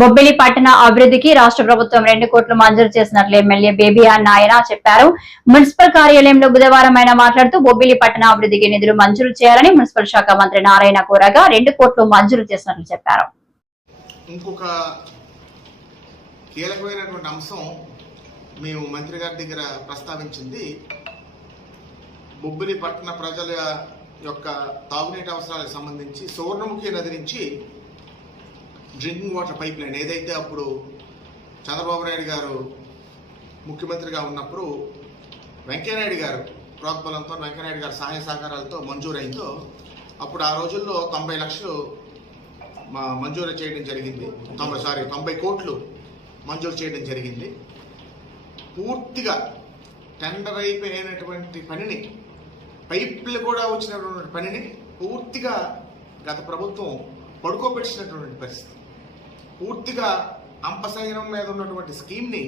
బొబ్బిలి పట్టణ అభివృద్ధికి రాష్ట్ర ప్రభుత్వం రెండు కోట్లు మంజూరు చేసినట్లు ఎమ్మెల్యే బేబియా నాయన చెప్పారు. మున్సిపల్ కార్యాలయంలో బుధవారం ఆయన మాట్లాడుతూ బొబ్బిలి పట్టణ అభివృద్ధికి నిధులు మంజూరు చేయాలని మున్సిపల్ శాఖ మంత్రి నారాయణ కోరగా రెండు కోట్లు మంజూరు చేసినట్లు చెప్పారు. ఇంకొక కీలకమైనటువంటి అంశం మేము మంత్రి గారి దగ్గర ప్రస్తావించింది. బొబ్బిలి పట్టణ ప్రజల యొక్క తాగునీటి అవసరాలకు సంబంధించి సువర్ణముఖి నది నుంచి డ్రింకింగ్ వాటర్ పైప్ లైన్ ఏదైతే అప్పుడు చంద్రబాబు నాయుడు గారు ముఖ్యమంత్రిగా ఉన్నప్పుడు వెంకయ్యనాయుడు గారు ప్రోత్బలంతో వెంకయ్యనాయుడు గారి సహాయ సహకారాలతో మంజూరైందో అప్పుడు ఆ రోజుల్లో తొంభై లక్షలు మా- మంజూరు చేయడం జరిగింది. తొంభై సారీ తొంభై కోట్లు మంజూరు చేయడం జరిగింది. పూర్తిగా టెండర్ అయిపోయినటువంటి పనిని పైపులు కూడా వచ్చినటువంటి పనిని పూర్తిగా గత ప్రభుత్వం పడుకోబెట్టినటువంటి పరిస్థితి. పూర్తిగా అంపశయనం మీద ఉన్నటువంటి స్కీమ్ని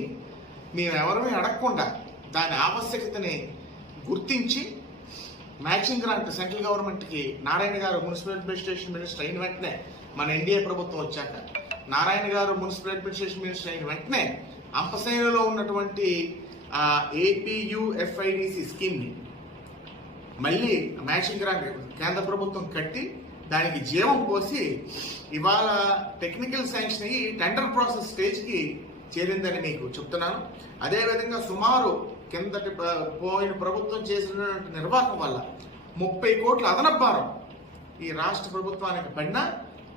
మేము అడగకుండా దాని ఆవశ్యకతని గుర్తించి మ్యాచింగ్ గ్రాంట్ సెంట్రల్ గవర్నమెంట్కి నారాయణ గారు మున్సిపల్ అడ్మినిస్ట్రేషన్ మినిస్టర్ అయిన వెంటనే మన ఎన్డీఏ ప్రభుత్వం వచ్చాక నారాయణ గారు మున్సిపల్ అడ్మినిస్ట్రేషన్ మినిస్టర్ అయిన వెంటనే అంపశయనలో ఉన్నటువంటి ఏపీయుఎఫ్ఐడిసి స్కీమ్ని మళ్ళీ మ్యాచింగ్ గ్రాంట్ కేంద్ర ప్రభుత్వం కట్టి దానికి జీవం పోసి ఇవాళ టెక్నికల్ శాంక్షన్ అయ్యి టెండర్ ప్రాసెస్ స్టేజ్కి చేరిందని మీకు చెప్తున్నాను. అదేవిధంగా సుమారు కిందటి పోయిన ప్రభుత్వం చేసినటువంటి నిర్వాహకం వల్ల ముప్పై కోట్ల అదనపు భారం ఈ రాష్ట్ర ప్రభుత్వానికి పడిన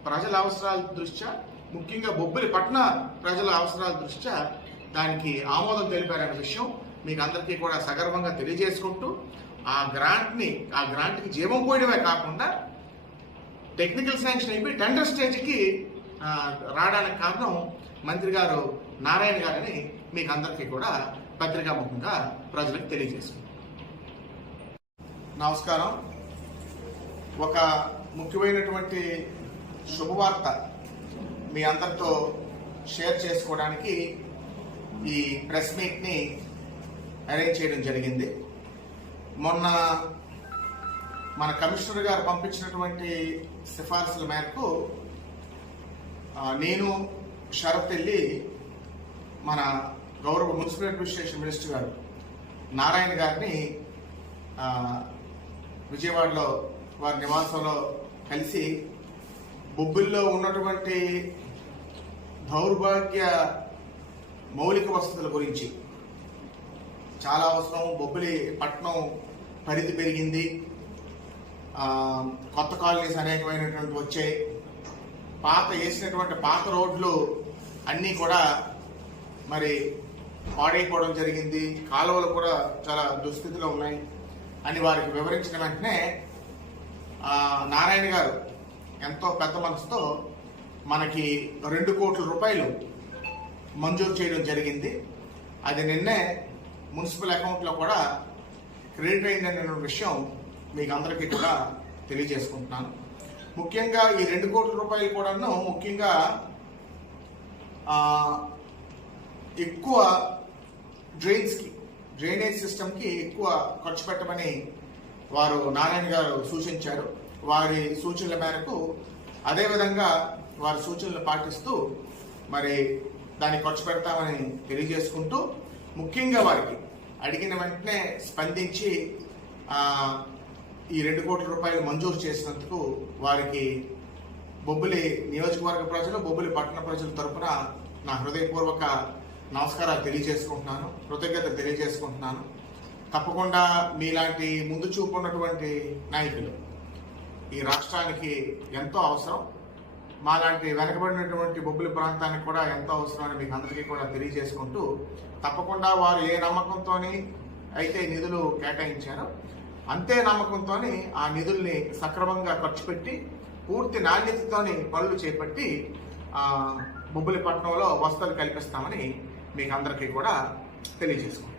ప్రజల అవసరాల దృష్ట్యా ముఖ్యంగా బొబ్బిలి పట్న ప్రజల అవసరాల దృష్ట్యా దానికి ఆమోదం తెలిపారనే విషయం మీకు అందరికీ కూడా సగర్వంగా తెలియజేసుకుంటూ ఆ గ్రాంట్ని ఆ గ్రాంట్కి జీవం పోయడమే కాకుండా టెక్నికల్ శాంక్షన్ అయిపోయి టెండర్ స్టేజ్కి రావడానికి కారణం మంత్రి గారు నారాయణ గారని మీకు అందరికీ కూడా పత్రికాముఖంగా ప్రజలకు తెలియజేసుకుంటాం నమస్కారం. ఒక ముఖ్యమైనటువంటి శుభవార్త మీ అందరితో షేర్ చేసుకోవడానికి ఈ ప్రెస్ మీట్ని అరేంజ్ చేయడం జరిగింది. మొన్న మన కమిషనర్ గారు పంపించినటువంటి సిఫార్సుల మేరకు నేను షరత్ వెళ్ళి మన గౌరవ మున్సిపల్ అడ్మినిస్ట్రేషన్ మినిస్టర్ గారు నారాయణ గారిని విజయవాడలో వారి నివాసంలో కలిసి బొబ్బిల్లో ఉన్నటువంటి దౌర్భాగ్య మౌలిక వసతుల గురించి చాలా అవసరం బొబ్బిలి పట్టణం పరిధి పెరిగింది కొత్త కాలనీస్ అనేకమైనటువంటి వచ్చాయి. పాత వేసినటువంటి పాత రోడ్లు అన్నీ కూడా మరి పాడైపోవడం జరిగింది. కాలువలు కూడా చాలా దుస్థితిలో ఉన్నాయి. అని వారికి వివరించిన వెంటనే నారాయణ గారు ఎంతో పెద్ద మనసుతో మనకి రెండు కోట్ల రూపాయలు మంజూరు చేయడం జరిగింది. అది నిన్నే మున్సిపల్ అకౌంట్లో కూడా క్రెడిట్ అయిందనే విషయం మీకు అందరికీ కూడా తెలియజేసుకుంటున్నాను. ముఖ్యంగా ఈ రెండు కోట్ల రూపాయలు కూడాను ముఖ్యంగా ఎక్కువ డ్రైన్స్కి డ్రైనేజ్ సిస్టమ్కి ఎక్కువ ఖర్చు పెట్టమని వారు నారాయణ గారు సూచించారు. వారి సూచనల మేరకు అదేవిధంగా వారి సూచనలు పాటిస్తూ మరి దాన్ని ఖర్చు పెడతామని తెలియజేసుకుంటూ ముఖ్యంగా వారికి అడిగిన వెంటనే స్పందించి ఈ రెండు కోట్ల రూపాయలు మంజూరు చేసినందుకు వారికి బొబ్బిలి నియోజకవర్గ ప్రజలు బొబ్బిలి పట్టణ ప్రజల తరపున నా హృదయపూర్వక నమస్కారాలు తెలియజేసుకుంటున్నాను కృతజ్ఞత తెలియజేసుకుంటున్నాను. తప్పకుండా మీలాంటి ముందు చూపు ఉన్నటువంటి నాయకులు ఈ రాష్ట్రానికి ఎంతో అవసరం. మాలాంటి వెనకబడినటువంటి బొబ్బిలి ప్రాంతానికి కూడా ఎంతో అవసరం అని మీకు అందరికీ కూడా తెలియజేసుకుంటూ తప్పకుండా వారు ఏ నమ్మకంతో అయితే నిధులు కేటాయించారో అంతే నమ్మకంతో ఆ నిధుల్ని సక్రమంగా ఖర్చు పెట్టి పూర్తి నాణ్యతతోని పనులు చేపట్టి ఆ, వసతులు కల్పిస్తామని మీకు అందరికీ కూడా తెలియజేసుకుంటాం